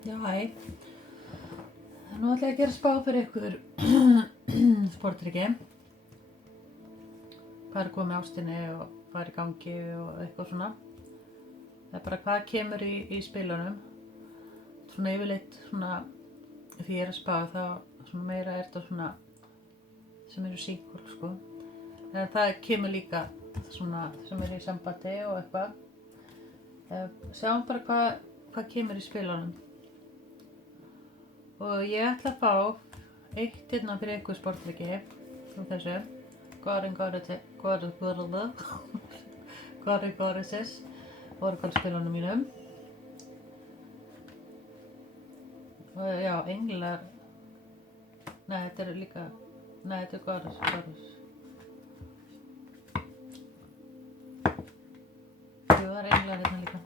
Já, hæ. Nú ætla ég að gera spá fyrir ykkur sportryggi. Hvað er komið ástinni og hvað er í gangi og eitthvað svona. Það er bara hvað kemur í spilunum. Svona yfirleitt svona, því ég er að spá þá svona meira er þetta svona sem eru sequel, sko. En það kemur líka svona sem er í sambandi og eitthvað. Sjáum bara hvað kemur í spilunum. Og ég ætla að fá eitt hérna fyrir ykkur sportryggi úr þessu. Goddesses orgelspilunum mínum. Og já, englar. Nei, þetta er líka. Nei, þetta er Goddess. Jú, það er englar hérna líka.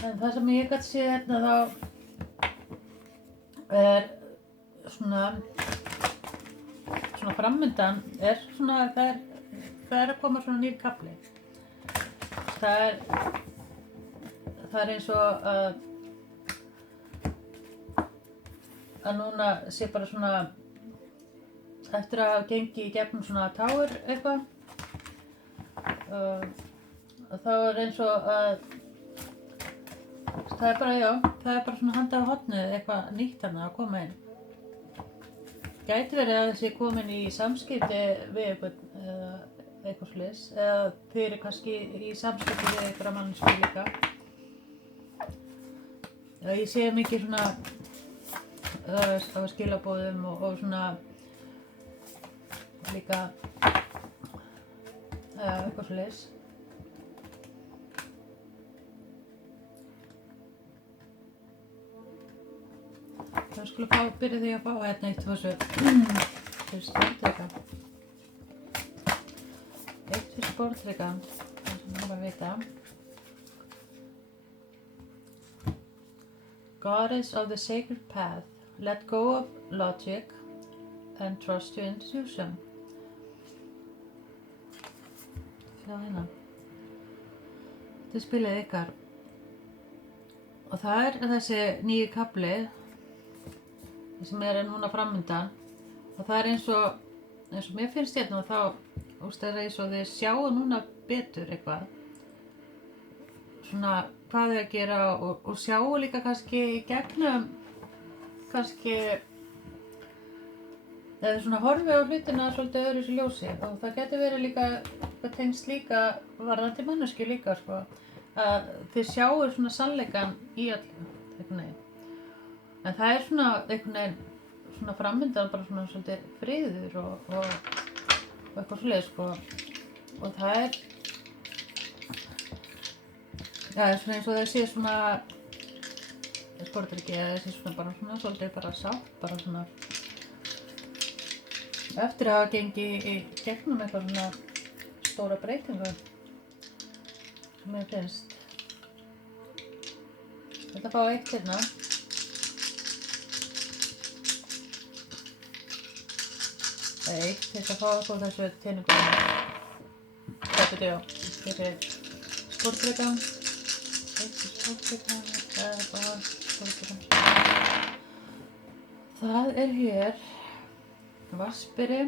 En það sem ég gæti séð hérna þá er svona framundan er svona, það er að koma svona nýr kafli. Það er eins og að núna sé bara svona eftir að hafa gengið í gegnum svona táir eitthvað þá er eins og að það er bara, já, það er bara svona handa á hornið eitthvað nýtt þarna að koma inn. Gæti verið að þessi komin í samskipti við eitthvað eða eitthvað svoleiðis, eða þið eru kannski í samskipti við einhverja mannsku líka. Já, ég sé mikið svona af skilaboðum og svona líka eitthvað svoleiðis. Þá skulum byrja því að fá hérna eitt þessu fyrir sportrygga. Eitt fyrir sportrygga, það sem ég var að vita. Goddess of the sacred path, let go of logic and trust your intuition. Sjá hérna. Þetta spilið ykkar. Og það er þessi nýju kafli sem er núna framundan og það er eins og mér finnst hérna og þá það er eins og þið sjáu núna betur eitthvað svona hvað þau að gera og sjáu líka kannski í gegnum kannski eða svona horfi á hlutina svolítið öðru sér ljósi og það getur verið líka hvað tengst líka varðandi manneskju líka sko að þið sjáu svona sannleikann í öllu einhvern veginn. En það er svona einhvern veginn svona framundan bara svona svolítið friður og eitthvað svoleiðis sko og það er svona eins og það sé svona sportryggi eða það sé svona bara svona svolítið bara sátt bara svona eftir að hafa gengið í gegnum eitthvað svona stóra breytingu sem ég finnst. Þetta fá eitt hérna. Eitt til að fá svo þessu teiningum. Þetta er já, þetta er sportryggan. Eitt er sportryggan, eða bara sportryggan. Það er hér vaspiri.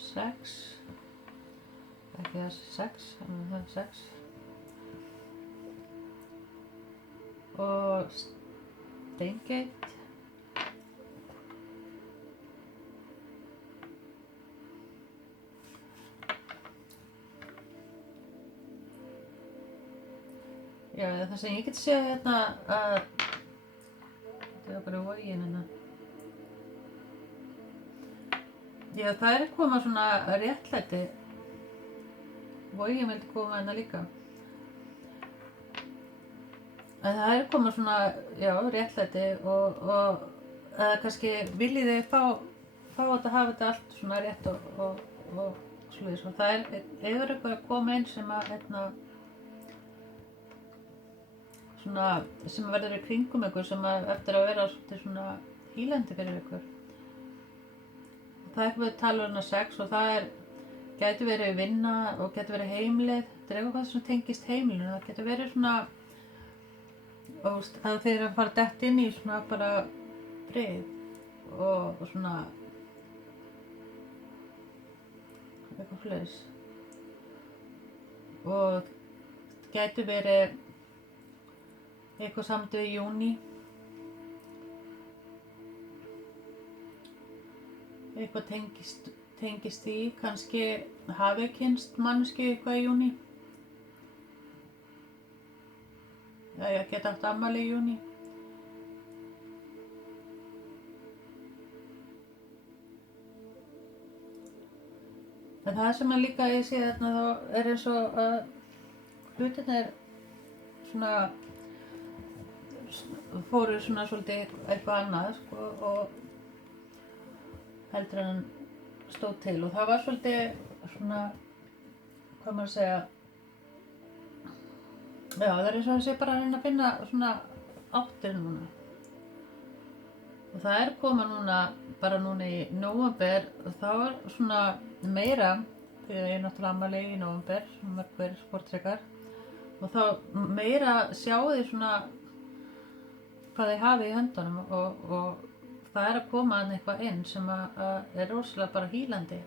6. Ekki þessi 6, en það er 6. Og steingeit. Já, það sem ég get séð hérna að þetta er bara vogin hérna. Já, það er að koma svona réttlæti. Vogin vildi koma hérna líka. En það er að koma svona, já, réttlæti og kannski viljið þið fá þetta að hafa þetta allt svona rétt og svoleiðis. Og það er eitthvað að koma inn sem að svona, sem verður í kringum ykkur sem eftir að vera svona hýlandi fyrir ykkur. það er ekki við tala um sex og það gæti verið vinna og gæti verið heimilið. Þetta eitthvað sem tengist heimilinu. Það gæti verið svona að þeir að fara dett inn í svona bara frið og svona eitthvað fleis. Og gæti verið eitthvað samt við júní. Eitthvað tengist því, kannski hafi kynnst manneskju eitthvað í júní. Ég geti átt afmæli í júní. En það sem líka ég sé þarna þá eins og að hlutirnir svona fóru svona svolítið eitthvað annað sko, og heldur en hann stóð til og það var svolítið svona, hvað maður að segja, já það eins og þessi bara að reyna að finna svona áttir núna. Og það koma núna, bara núna í nóvember, það var svona meira, því að ég náttúrulega afmæli í nóvember, svona mörg sportdrekar, og þá meira sjáu því svona hvað þið hafi í höndunum og það að koma að eitthvað inn sem að rosalega bara hýlandi.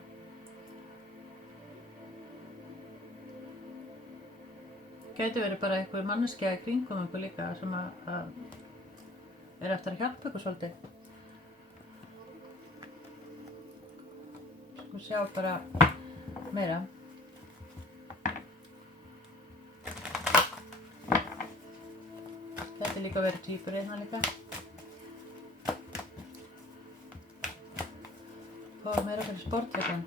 Gæti verið bara einhver manneskja í kringum einhver líka sem að eftir að hjálpa ykkur svolítið. Sko sjá bara meira. Gæti líka verið týpur hérna líka. Og meira fyrir sportleikan.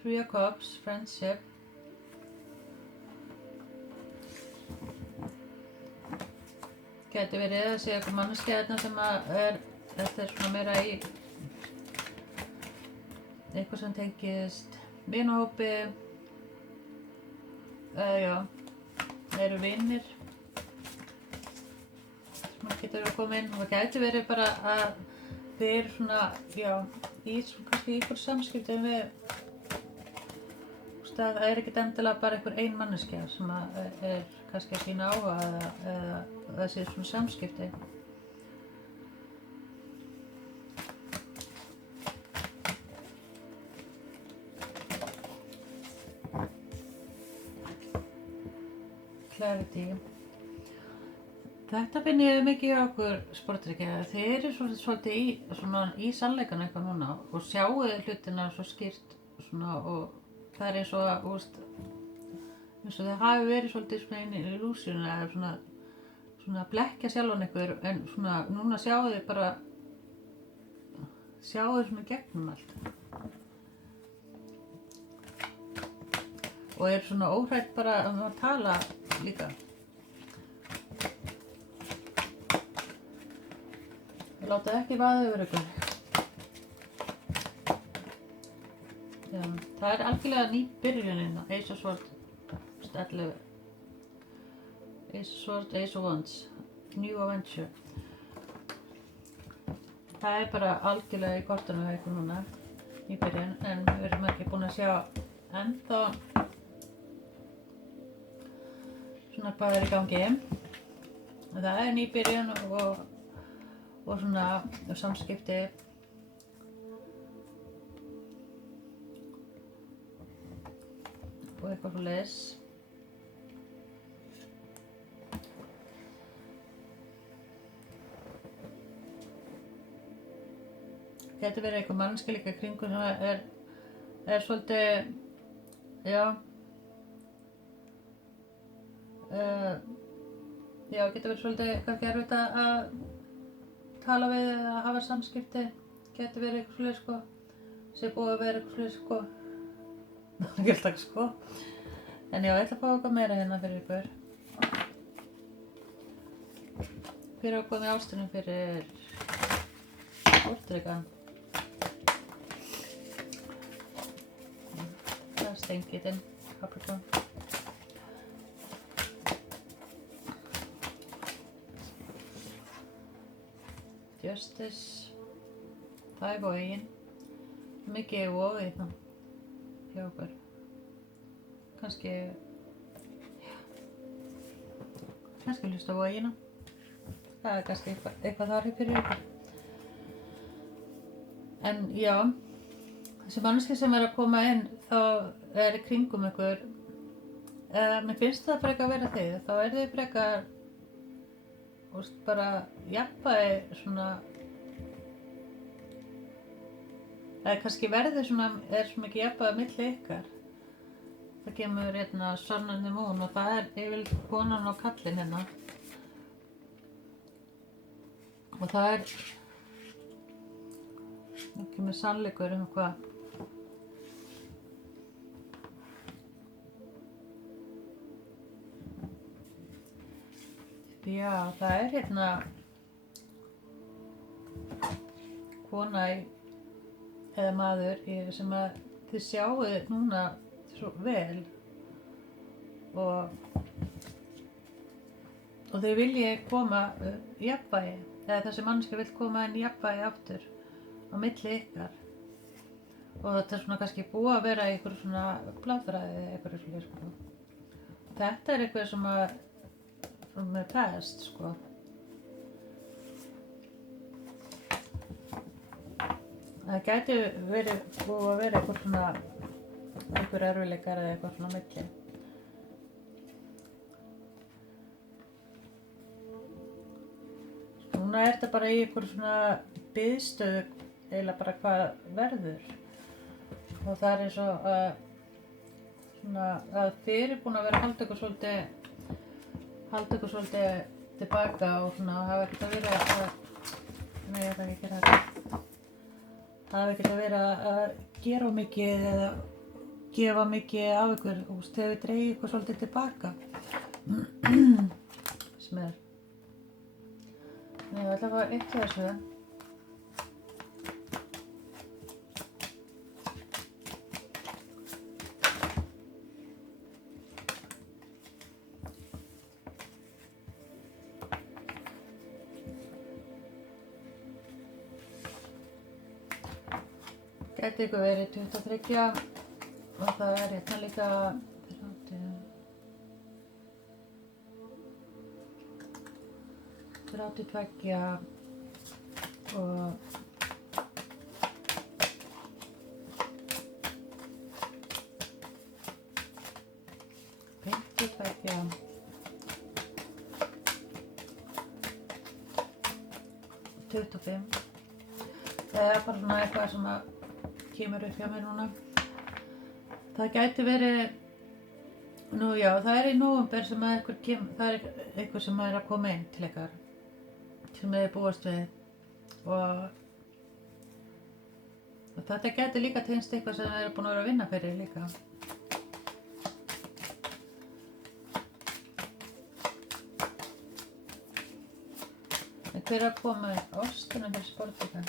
Three of Cups, friendship. Gæti verið að sé eitthvað manneskja hérna sem þetta svona meira í eitthvað sem tengist vinahópi. Já, eru vinir. Sem getur verið að koma inn og það gæti verið bara að þið eru svona, já, kannski í ykkur samskiptum við, það ekkert endilega bara einhver ein manneskja sem kannski að sína áhuga eða þessi svona samskipti. Clarity. Þetta finn ég mikið á okkur sportdrykkja. Þeir eru svolítið í sannleikanum eitthvað núna og sjáu hlutina svo skýrt svona og það eins og að, eins og það hafi verið svolítið svona inn í illusion eða svona blekkja sjálfan ykkur en svona núna sjáu þið bara svona gegnum allt. Og svona óhrætt bara að tala líka. Láta ekki vaða yfir ykkur. Já, það algjörlega ný byrjunin á Ace of Swords 11. Ace of Swords, Ace of Wands, New Adventure. Það bara algjörlega í kortunum hjá ykkur núna í byrjun en við erum ekki búin að sjá ennþá svona hvað í gangi. Það ný byrjun og svona samskipti og eitthvað svoleiðis. Gæti verið eitthvað manneskja líka í kringum sem svolítið, já, getur verið svolítið kannski erfitt að tala við eða hafa samskipti. Gæti verið eitthvað svoleiðis sko, sem búið að vera eitthvað svoleiðis sko. Það ekki alltaf sko. En já, ég ætla að fá eitthvað meira hérna fyrir ykkur. Hver á komið ástinum fyrir sportdrykkan? Það steingitinn, Capricorn. Justice. það er Vogin. Mikið er Vogi þá hjá okkur. Kannski hlusta á Vogina. Það er kannski eitthvað þar fyrir ykkur. En já, þessi manneskja sem er að koma inn þá er í kringum ykkur. Mér finnst það frekar að vera þið. Þá er þið frekar bara jafnvægi svona, eða kannski verði svona, er svo mikið jafnvægi milli ykkar. Það kemur hérna Sun and the Moon og það er yfirleitt konan og kallinn hérna. Og það er ekki með sannleikur hvað. Já, það er hérna kona eða maður sem að þið sjáuð núna svo vel og þið viljið koma jafnvægi, eða þessi manneskja vill koma inn jafnvægi aftur á milli ykkar og þetta er svona kannski búið að vera í einhverju svona bláfræði eða einhverju svona sko. Þetta er eitthvað sem að from the past sko. Það gæti verið búið að vera eitthvað svona einhver erfiðleikar eða eitthvað svona milli. Núna er þetta bara í einhver svona biðstöðu eiginlega bara hvað verður og það er eins og að þið eru búin að vera að halda ykkur svolítið tilbaka og svona hafa ekkert að vera að gera mikið eða gefa mikið af ykkur og þegar við dreigum ykkur svolítið tilbaka sem er. Nei, ég ætla að fá eitt af þessu. Gæti ykkur verið 23 og það er hérna líka 32 og 52 25. Það er bara svona eitthvað sem að kemur upp hjá mér núna. Það gæti verið, nú já, það er í nóvember sem að það er einhver sem er að koma inn til ykkar sem þið búast við og þetta gæti líka tengst eitthvað sem þið eru búin að vera að vinna fyrir líka. En hver er að koma með ástina fyrir sportleika?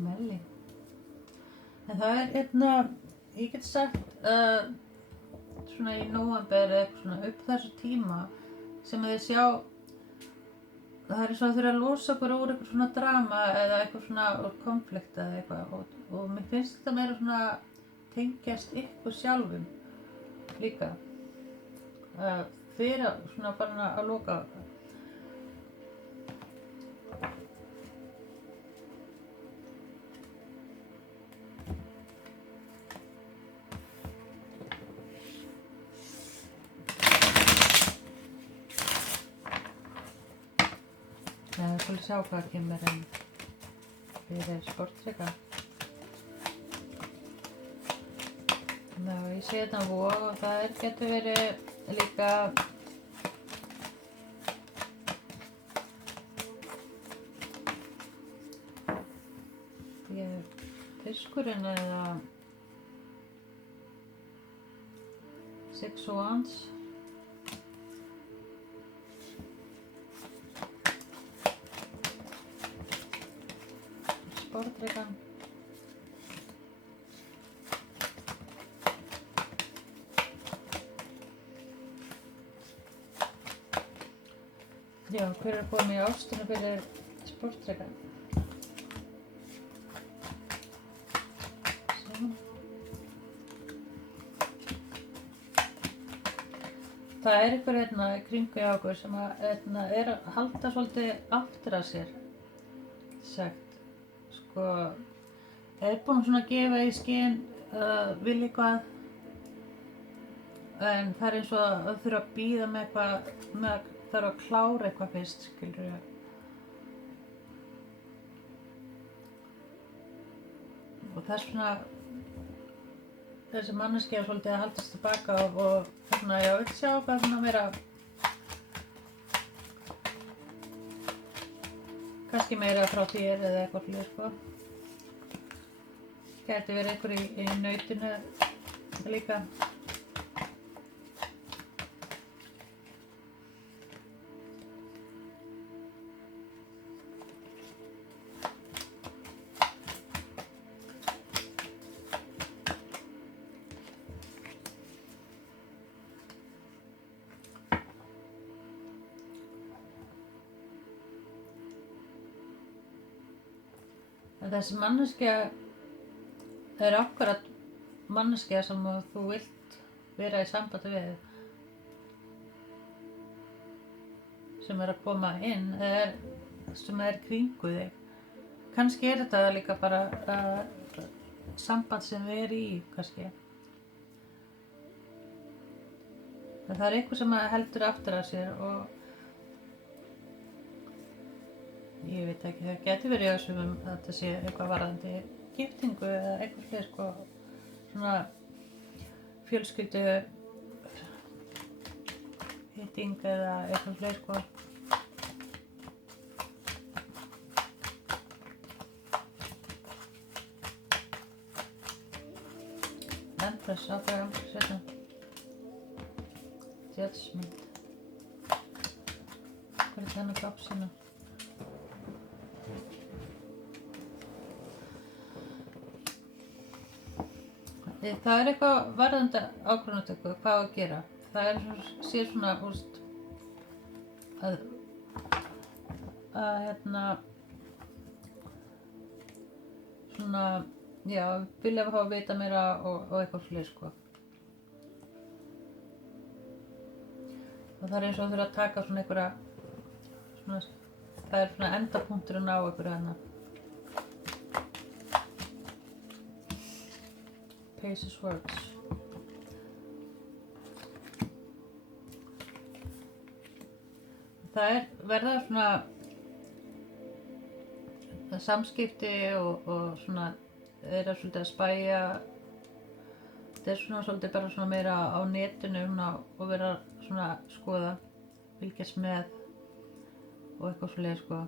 Melli. En það er einna, ég get sagt svona í nóvember eða eitthvað svona upp þessu tíma sem þið sjá það er eins og að þurfa að losa okkur úr eitthvað svona drama eða eitthvað svona konflikt eða eitthvað og mér finnst þetta meira svona tengjast ykkur sjálfum líka fyrir svona farin að loka við skulum sjá hvað kemur inn fyrir sportleika. Ná, ég sé þetta Vog og það getur verið líka fiskurinn eða Six of Wands sportdrekan. Já, hver er komið í ástina fyrir sportdrekan? Það er einhver hérna í kringu hjá okkur sem að er að halda svolítið aftur af sér, sagt. Sko, er búin svona að gefa í skyn vilja eitthvað, en það er eins og að þurfa að bíða með eitthvað, þarf að klára eitthvað fyrst, skilurðu. Og þess vegna þessi manneskja svolítið að haldast tilbaka og svona, já, vill sjá hvað svona meira, kannski meira frá þér eða eitthvað fyrir, sko. Gæti verið einhver í nautinu líka. Þessi manneskja er akkurat manneskja sem þú vilt vera í sambandi við, sem er að koma inn, sem er kringu þig. Kannski er þetta líka bara samband sem við erum í, kannski. En það er eitthvað sem heldur aftur af sér og ég veit ekki, það getur verið að þetta sé eitthvað varðandi giftingu eða eitthvað fleiri, sko, svona fjölskyldu hitting eða eitthvað fleiri, sko. Empress, áfram, setna. Judgment. Hvað er þennan gapsina? Það er eitthvað varðandi ákvörðunartöku, hvað á að gera. Það er sér svona, svona, já, vilja hafa að vita meira og eitthvað fleiri, sko. Og það er eins og að þurfa að taka svona einhverja, svona, það er svona endapunkturinn á einhverju hana. Paces works. Það verða svona samskipti og svona svolítið að spæja. Þetta er svona svolítið bara svona meira á netinu og vera svona að skoða, fylgjast með og eitthvað svoleiðis, sko.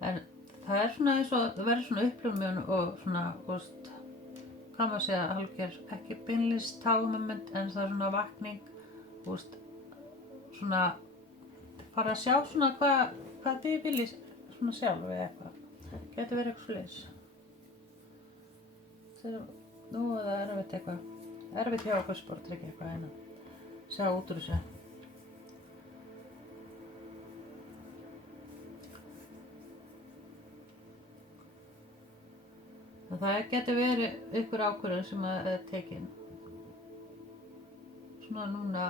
En það er svona eins og það verður svona upplifun og svona, hvað maður segja, hálfgerð, ekki beinlínis tágumöment, en það er svona vakning, svona fara að sjá svona hvað þið viljið svona sjálf eða eitthvað. Gæti verið eitthvað svoleiðis. Nú er það erfitt eitthvað, erfitt hjá okkur sportdreki eitthvað en að sjá út úr þessu. Það getur verið ykkur ákvörðun sem er tekin. Svona núna,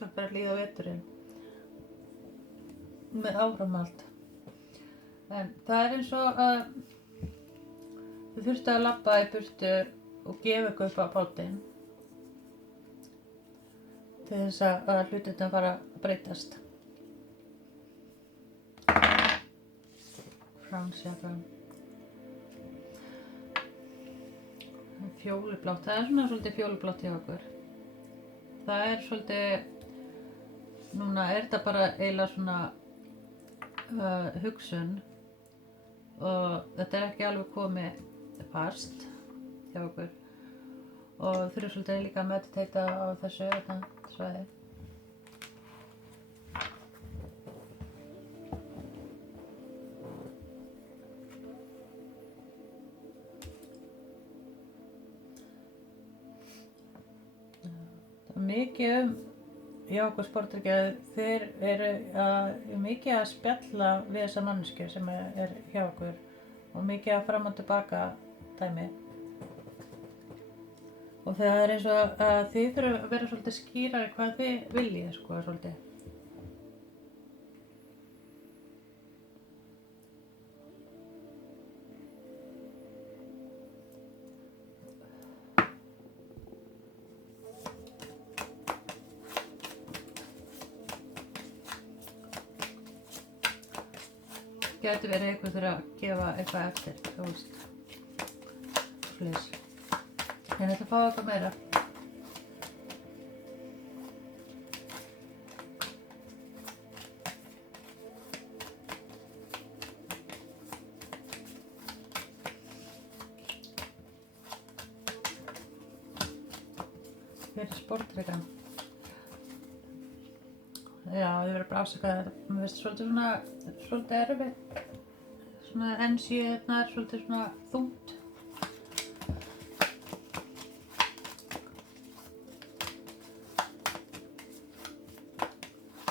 það bara líða á veturinn. Með áframhald. En það er eins og að þið þurftu að labba í burtu og gefa ykkur upp á bátinn. Til þess að hlutirnir fara að breytast. Fránsjafan. Fjólublátt, það er svona svolítið fjólublátt hjá okkur. Það er svolítið, núna er þetta bara eiginlega svona hugsun og þetta er ekki alveg komið fast hjá okkur og þurfum svolítið líka að meditata á þessu svæði. mikið hjá okkur sportdrykkja, þeir eru mikið að spjalla við þessa manneskju sem hjá okkur og mikið að fram og tilbaka dæmi. Og það eins og að þið þurfum að vera svolítið skýrari hvað þið viljið, sko, svolítið. Gæti verið eitthvað þurfa að gefa eitthvað eftir, þú veist. Svoleiðis. En þetta fá eitthvað meira. Fyrir sportdrykkan. Já, ég verður bara að afsaka þetta. Mér finnst svolítið erfitt. Svona ensíðnar, svolítið svona þungt.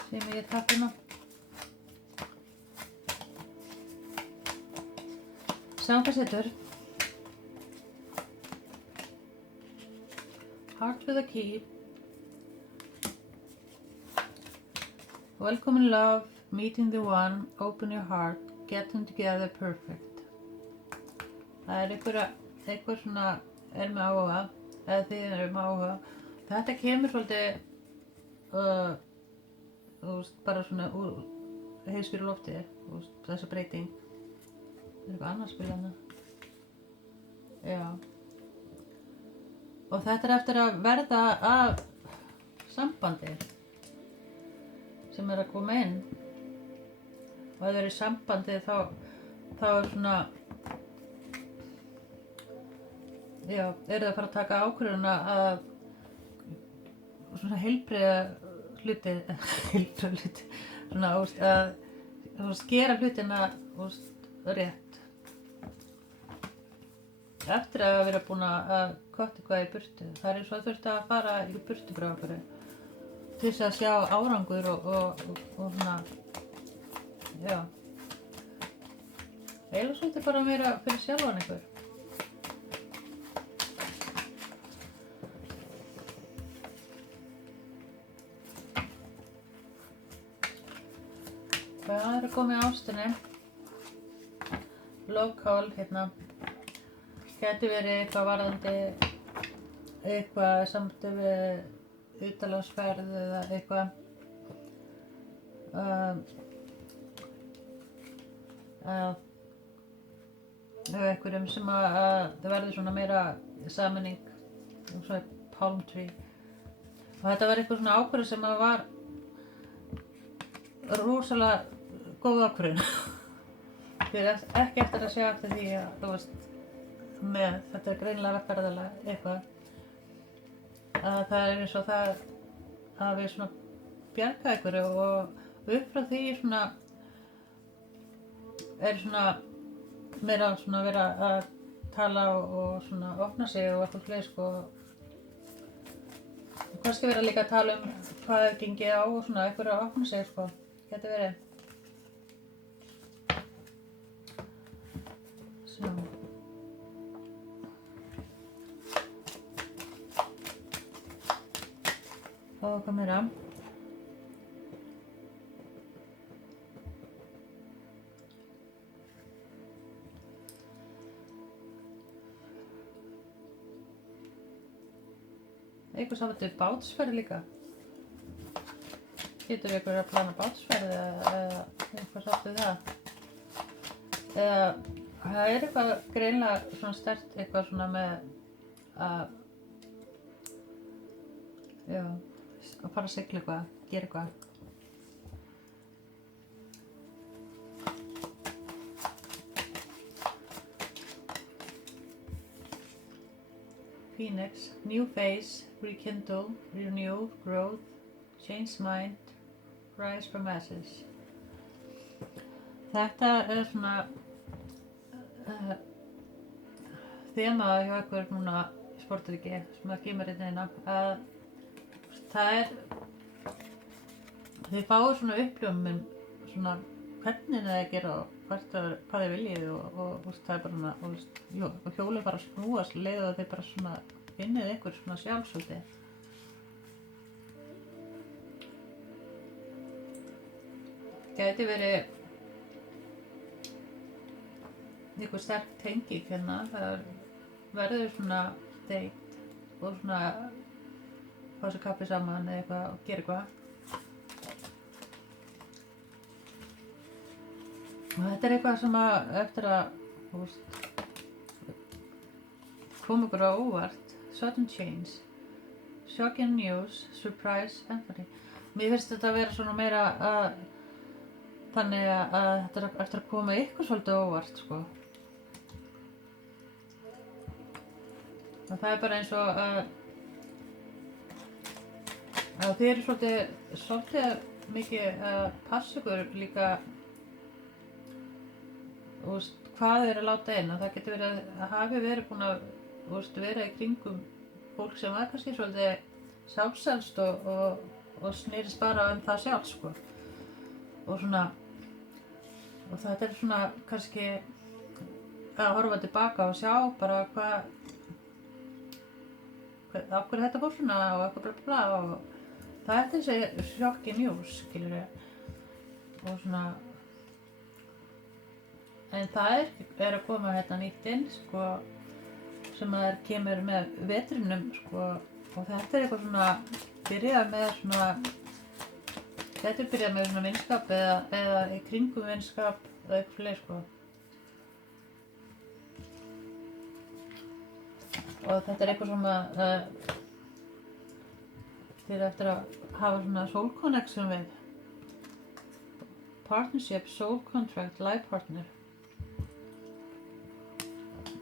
Sem ég kaffina. Sjáum hvað setur. Heart with a key. Welcome in love, meeting the one, open your heart, getting together perfect. Það eitthvað svona með áhuga, eða þið með áhuga. Þetta kemur svolítið, bara svona úr heiðskýru lofti, þessa breyting. Eitthvað annað spilana. Já. Og þetta eftir að verða af sambandi. Sem að koma inn og ef þau eru í sambandi þá svona já, eru það að fara að taka ákvörðuna að svona heilbrigða hluti svona að gera hlutina rétt eftir að vera búin að kötta eitthvað í burtu. Það eins og þurfti að fara í burtu frá okkur til þess að sjá árangur og svona, já. Eiginlega svolítið bara meira fyrir sjálfan ykkur. Það að koma í ástinni. Lokal, hérna. Gæti verið eitthvað varðandi, eitthvað samt við utanlandsferð eða eitthvað einhverjum sem að það verður svona meira sammenning og svo palm tree og þetta var eitthvað svona ákvörðun sem að var rosalega góð ákvörðun fyrir ekki eftir að segja eftir því að þú veist með þetta greinilega ferðalag eitthvað að það eins og það að við svona bjarga einhverju og upp frá því svona svona meira svona vera að tala og svona opna sig og eitthvað fleiri sko og kannski vera líka að tala hvað gengi á og svona einhverju að opna sig sko geti verið svo og hvað meira eitthvað saman til bátsferð líka getur ykkur að plana bátsferð eða eitthvað saman til það eða það eitthvað greinilega svona sterkt eitthvað svona með að já að fara að sigla eitthvað, gera eitthvað. Phoenix, new phase, rekindle, renew, growth, change mind, rise from ashes. Þetta svona þema hjá ykkur núna í sportdrykki sem að kemur inn að það þið fáið svona uppljómun svona hvernig það gera og hvað þið viljið og það bara svona og hjólið bara snúast leið og þið bara svona finnið ykkur svona sjálfsöldi. Gæti verið einhver sterk tenging hérna, það verður svona date og svona fá sér kaffi saman eða eitthvað og gera eitthvað. Og þetta eitthvað sem eftir að kom ykkur á óvart, sudden change, shocking news, surprise, empathy. Mér finnst þetta að vera svona meira þannig að þetta eftir að koma ykkur svolítið á óvart, sko. Og það bara eins og að þið eru svolítið mikið að passa ykkur líka hvað þið eru að láta inn. Það getur verið að hafi verið búin að vera í kringum fólk sem var kannski svolítið sjálfsælst og snýrist bara það sjálf, sko. Og þetta svona kannski að horfa tilbaka og sjá bara af hverju þetta fór svona og eitthvað bla bla og það þessi shocking news, skilurðu. Og svona en það að koma hérna nýtt inn, sko, sem kemur með vetrinum, sko, og þetta eitthvað svona byrjað með svona getur byrjað með svona vinskap eða í kringum vinskap eða eitthvað fleiri, sko. Og þetta eitthvað sem þið eftir að hafa svona soul connection við. Partnership, soul contract, life partner.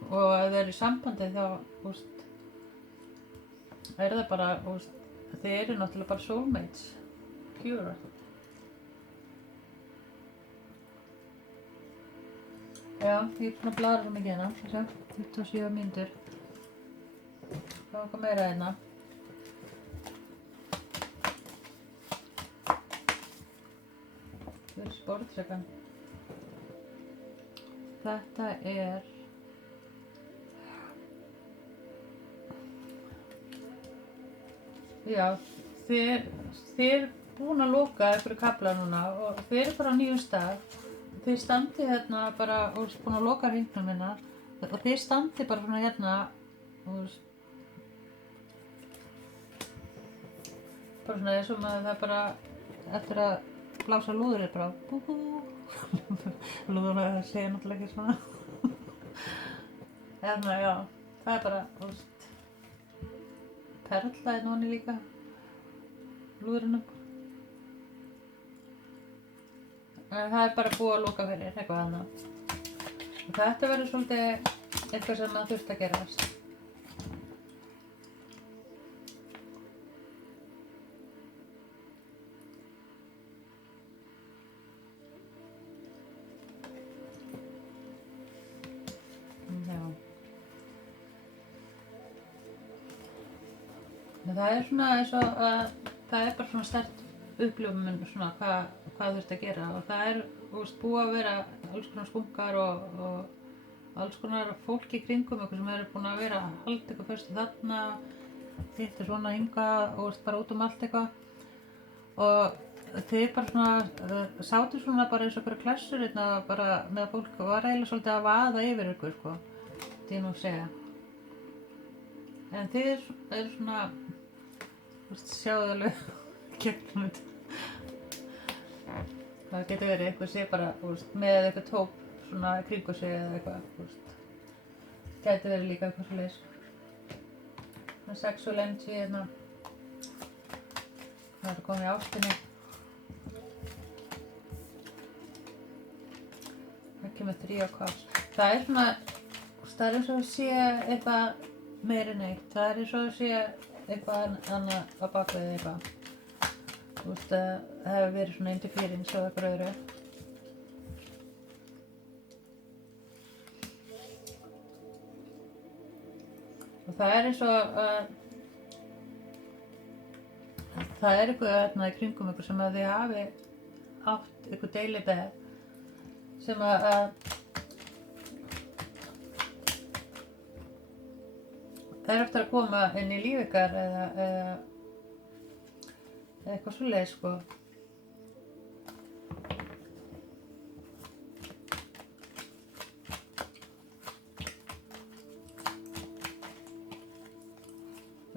Og ef þið eru í sambandi þá það bara, þið eru náttúrulega bara soulmates, pure. Já, ég búin að bladra svo mikið hérna, þessu, 27 mínútur. Það var eitthvað meira hérna. Það sportsekan. Þetta já, þið búin að loka einhverju kafla núna og þið bara á nýjum stað. Þið standið hérna bara og búin að loka hringnum hérna og þið standið bara svona hérna bara svona eins og maður það bara eftir að blása lúðrið bara bú bú. Lúðurinn segir náttúrulega ekki svona. Hérna, já, það bara perla núni líka, lúðurinnum. En það bara búið að loka fyrir eitthvað annað. Og þetta verður svolítið eitthvað sem maður þurft að gerast. Það svona eins og að það bara svona sterkt upplifun svona hvað þurft að gera og það búið að vera alls konar skunkar og alls konar fólk í kringum ykkur sem eru búin að vera að halda eitthvað fyrst þarna, hitt svona hingað og bara út allt eitthvað og þið bara svona sátu svona bara eins og einhverja klessur hérna bara með fólk var eiginlega svolítið að vaða yfir ykkur, sko, því nú að segja. En þið eru svona sjáðu alveg gegnum þetta. Það getur verið eitthvað sé bara með eitthvað tóp svona kringu sig eða eitthvað. Gæti verið líka eitthvað svoleiðis. Með sexual energy hérna. Það er komið í ástinni. Það kemur 3 á kvass. Það er svona, það er eins og að sé eitthvað meira en eitt. Það er eins og að sé eitthvað annað á bakvið eitthvað. Það hefur verið svona interference á eitthvað öðru. Og það er eins og það er eitthvað hérna í kringum ykkur sem að þið hafi átt ykkur deili með sem að það er eftir að koma inn í líf ykkar eða eitthvað svoleiðis sko.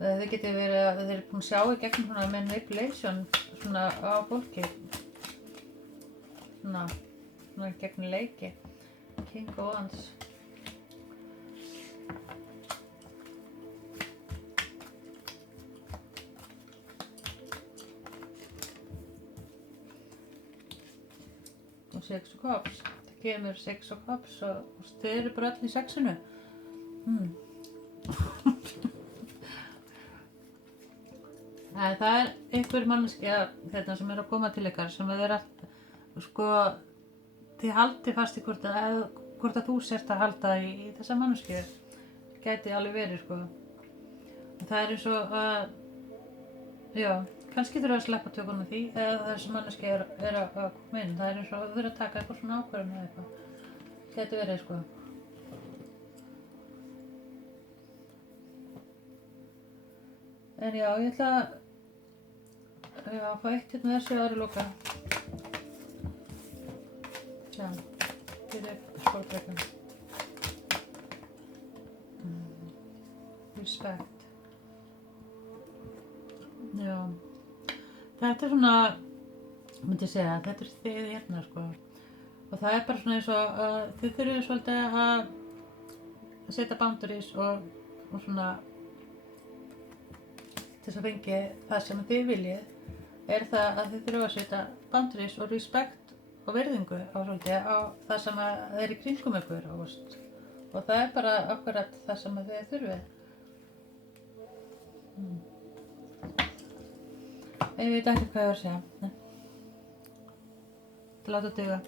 Þið getið verið að þið eru búin að sjá í gegnum svona manipulation svona á fólki. Svona gegn leiki. King of Wands. Og Six of Cups. Það kemur Six of Cups og þið eru bara öll í sexinu. Það er einhver manneskja hérna sem að koma til ykkar sem að sko, þið haldið fast í hvort að þú sért að halda í þessa manneskju. Gæti alveg verið sko. Það er eins og já, kannski þurfa að sleppa tökunum því eða þessi manneskja er að koma inn. Það er eins og að þurfa að taka eitthvað svona ákvörðun eða eitthvað. Gæti verið sko. En já, ég ætla að fá eitt hérna þessu aðri loka. Já, fyrir skórbrekkan. Respect. Já, þetta er svona, myndi ég segja, þetta er þið hérna sko. Og það er bara svona eins og þið þurfið svolítið að setja boundaries og svona til þess að fengi það sem þið viljið er það að þið þurfa að setja boundaries og respect og virðingu á svolítið á það sem að er í kringum ykkur og það er bara akkurat það sem þið þurfið. Ég veit ekki hvað ég var að segja. Þetta láta duga.